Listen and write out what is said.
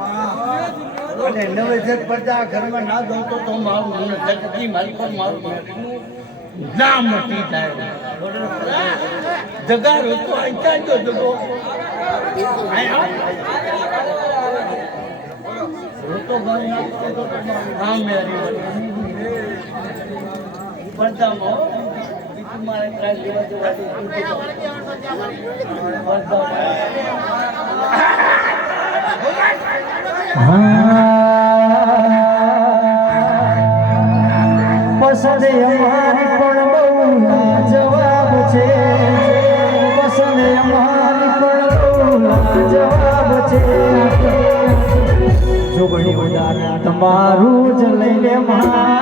અને નવે જગ પડતા ઘરમાં ના દઉં તો મારું મને જગતી મારી પર મારું ના મટી જાય જગા રોતો આઈતા જો જગો રોતો ભાઈ હા મેરી પડતામાં મારે ટ્રાય લેવા જવા પસંદ અમારી પણ બહુ ના જવાબ છે પસંદ અમારી પણ બહુ ના જવાબ છે જોગણી ઉદાહરણ તમારું જ લઈ લે મા